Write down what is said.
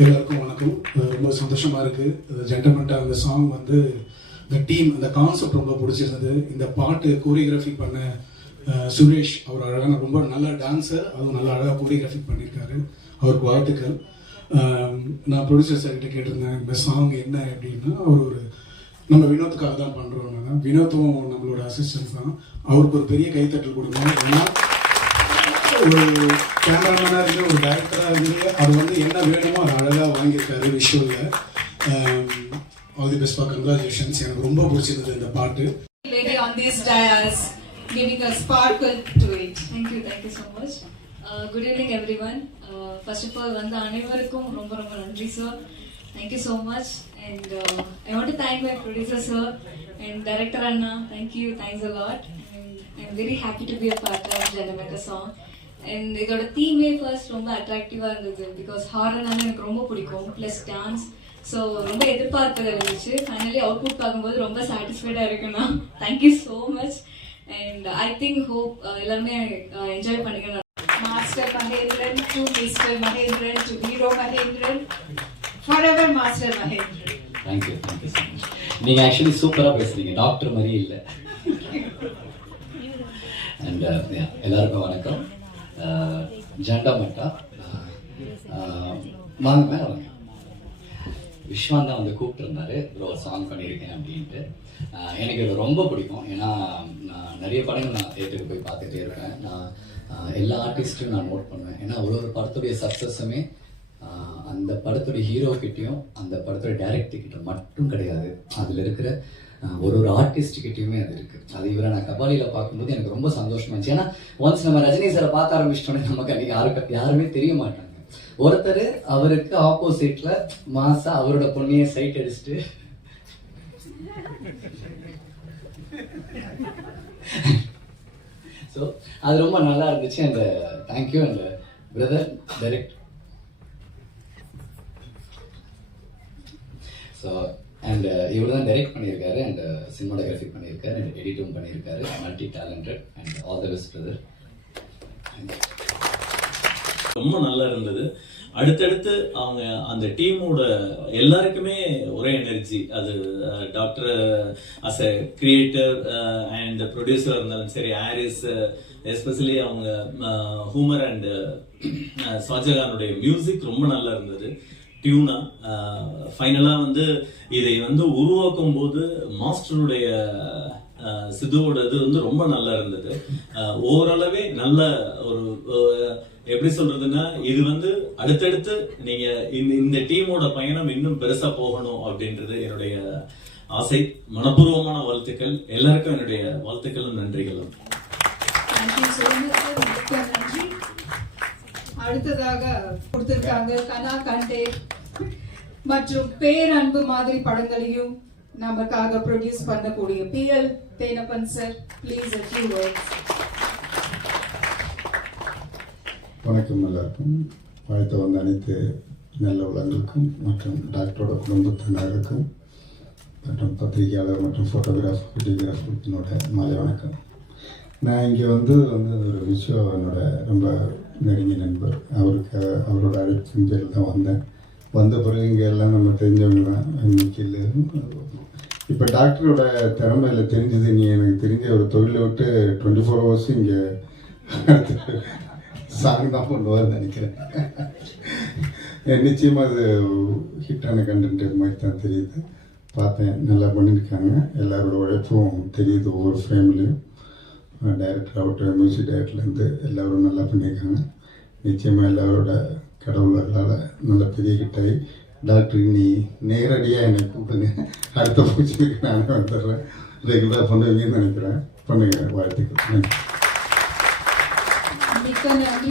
எல்லாருக்கும் வணக்கம். ரொம்ப சந்தோஷமாக இருக்குது. ஜென்டல்மென்ட்டாக அந்த சாங் வந்து இந்த டீம் அந்த கான்செப்ட் ரொம்ப பிடிச்சிருந்தது. இந்த பாட்டு கோரியோகிராஃபி பண்ண சுரேஷ், அவர் அழகான ரொம்ப நல்ல டான்ஸர், அதுவும் நல்லா அழகாக கோரியோகிராஃபி பண்ணியிருக்காரு. அவருக்கு வாழ்த்துக்கள். நான் ப்ரொடியூசர் சார்கிட்ட கேட்டிருந்தேன் இந்த சாங் என்ன அப்படின்னா, அவர் ஒரு நம்ம வினோத்துக்காக தான் பண்ணுறோம். வினோத்தும் நம்மளோட அசிஸ்டன்ஸ் தான். அவருக்கு ஒரு பெரிய கைத்தட்டல் கொடுக்கணும். ஏன்னா ஒரு கேமராமேனாக இருந்து ஒரு டைரக்டராக இருந்து அவர் வந்து என்ன வேணுமோ அதை அழகாக வாங்கியிருக்காரு விஷுவலில். All the best for congratulations. எனக்கு ரொம்ப பிடிச்சிருந்தது இந்த பாட்டு. Lady on this dais, giving a sparkle to it. Thank you so much. Good evening everyone. First of all, வந்த அனைவருக்கும் ரொம்ப ரொம்ப நன்றி sir. Thank you so much. And I want to thank my producer sir and director Anna. Thanks a lot. And I'm very happy to be a part of Janamata song. And இதோட தீமே first ரொம்ப அட்ராக்டிவாக இருந்தது. Because ஹாரர்னால எனக்கு ரொம்ப பிடிக்கும், plus dance. So ரொம்ப எதிர்பார்த்தது இருந்துச்சு. ஃபைனலி அவுட்புட் பார்க்கும்போது ரொம்ப சாட்டிஸ்ஃபைடாக இருக்குண்ணா. Thank you so much. And I think hope எல்லாருமே என்ஜாய் பண்ணிக்கணும். Master Mahendran to mister Mahendran to hero Mahendran, forever master Mahendran. Thank you so much. நீங்கள் ஆக்சுவலி சூப்பராக பேசுகிறீங்க, டாக்டர் மாதிரி இல்லை. அண்ட் எல்லாருக்கும் வணக்கம். ஜண்டமட்டா வாங்க மேலே வாங்க. விஸ்வான் தான் வந்து கூப்பிட்டுருந்தாரு, ப்ரோ சாங் பண்ணியிருக்கேன் அப்படின்ட்டு. எனக்கு இது ரொம்ப பிடிக்கும். ஏன்னா நான் நிறைய படங்கள் நான் தேட்டருக்கு போய் பார்த்துட்டே இருக்கேன். நான் எல்லா ஆர்டிஸ்ட்டையும் நான் நோட் பண்ணுவேன். ஏன்னா ஒரு படத்துடைய சக்ஸஸுமே அந்த படத்துடைய ஹீரோக்கிட்டையும் அந்த படத்துடைய டைரக்டர்கிட்ட மட்டும் கிடையாது, அதில் இருக்கிற ஒரு ஆர்டிஸ்ட்கிட்டையுமே அது இருக்கு. அது இவரை நான் கபாலியில் பார்க்கும்போது எனக்கு ரொம்ப சந்தோஷமா இருந்துச்சு. ஏன்னா ஒன்ஸ் நம்ம ரஜினி சாரை பார்க்க ஆரம்பிச்சிட்டோன்னே நமக்கு அன்னைக்கு யாருமே தெரிய மாட்டாங்க. ஒருத்தர் அவருக்கு ஆப்போசிட்ல மாசா அவரோட பொண்ணையை சைட் அடிச்சுட்டு ஸோ அது ரொம்ப நல்லா இருந்துச்சு. அந்த thank you and brother direct. So and இவர் தான் டைரக்ட் பண்ணியிருக்காரு அண்ட் சினிமாட்டோகிராஃபி பண்ணியிருக்காரு அண்ட் எடிட்டும் பண்ணியிருக்காரு. Multi talented and all the best brother. ரொம்ப நல்லா இருந்தது. அடுத்தடுத்து அவங்க அந்த டீமோட எல்லாருக்குமே ஒரே எனர்ஜி. அது doctor as a creator and producer இருந்தாலும் சரி, ஹாரிஸ் எஸ்பெஷலி அவங்க ஹூமர் அண்ட் ஷாஜகானுடைய மியூசிக் ரொம்ப நல்லா இருந்தது. டியூனா ஃபைனலாக வந்து இதை வந்து உருவாக்கும் போது மாஸ்டருடைய சிதுவோட இது வந்து ரொம்ப நல்லா இருந்தது. ஓரளவே நல்ல ஒரு எப்படி சொல்றதுன்னா, இது வந்து அடுத்தடுத்து நீங்க இந்த டீமோட பயணம் இன்னும் பெருசா போகணும் அப்படின்றது என்னுடைய ஆசை. மனப்பூர்வமான வாழ்த்துக்கள் எல்லாருக்கும், என்னுடைய வாழ்த்துக்களும் நன்றிகளும். நன்றி. அடுத்ததாக கொடுத்திருக்காங்க கனா கண்டே மற்றும் பேரன்பு மாதிரி படங்களையும் நமக்காக ப்ரொடியூஸ் பண்ணக்கூடிய PL Thenappan sir, please a few words. வணக்கம் எல்லாருக்கும். வாழ்த்து வந்த அனைத்து நல்ல உள்ளங்களுக்கும் மற்றும் டாக்டரோட குடும்பத்தினருக்கும் மற்றும் பத்திரிகையாளர் மற்றும் ஃபோட்டோகிராஃபர் வீடியோகிராஃபரோட மாலை வணக்கம். நான் இங்கே வந்து ஒரு விஷயம் என்னோட ரொம்ப நெருங்கிய நண்பர், அவரோட அழைப்பின் பேரில் தான் வந்த பிறகு இங்கே எல்லாம் நம்ம தெரிஞ்சவங்க தான். இன்னைக்கு இப்போ டாக்டரோட திறமையில் தெரிஞ்சது, நீ எனக்கு தெரிஞ்ச ஒரு தொழிலை விட்டு 24 hours இங்கே சாங் தான் பண்ணுவார்னு நினைக்கிறேன். நிச்சயமாக அது ஹிட்டான கண்டென்ட் மாதிரி தான் தெரியுது. பார்த்தேன், நல்லா பண்ணியிருக்காங்க. எல்லாரோட உழைப்பும் தெரியுது. ஒவ்வொரு ஃபேமிலியும் டைரக்டர் ஆகட்டும், மியூசிக் டைரக்டர்லேருந்து எல்லோரும் நல்லா பண்ணியிருக்காங்க. நிச்சயமாக எல்லாரோட கடவுளர்களால் நல்ல பெரிய ஹிட்டாகி டாக்டர் நீ நேரடியாக என்னை கூப்பிடுங்க, அடுத்த பூச்சிக்கு நானே வந்துடுறேன், ரெகுலராக பண்ணுவீங்கன்னு நினைக்கிறேன். பண்ணுங்க. வாழ்த்துக்கள். மிக்க நன்றி.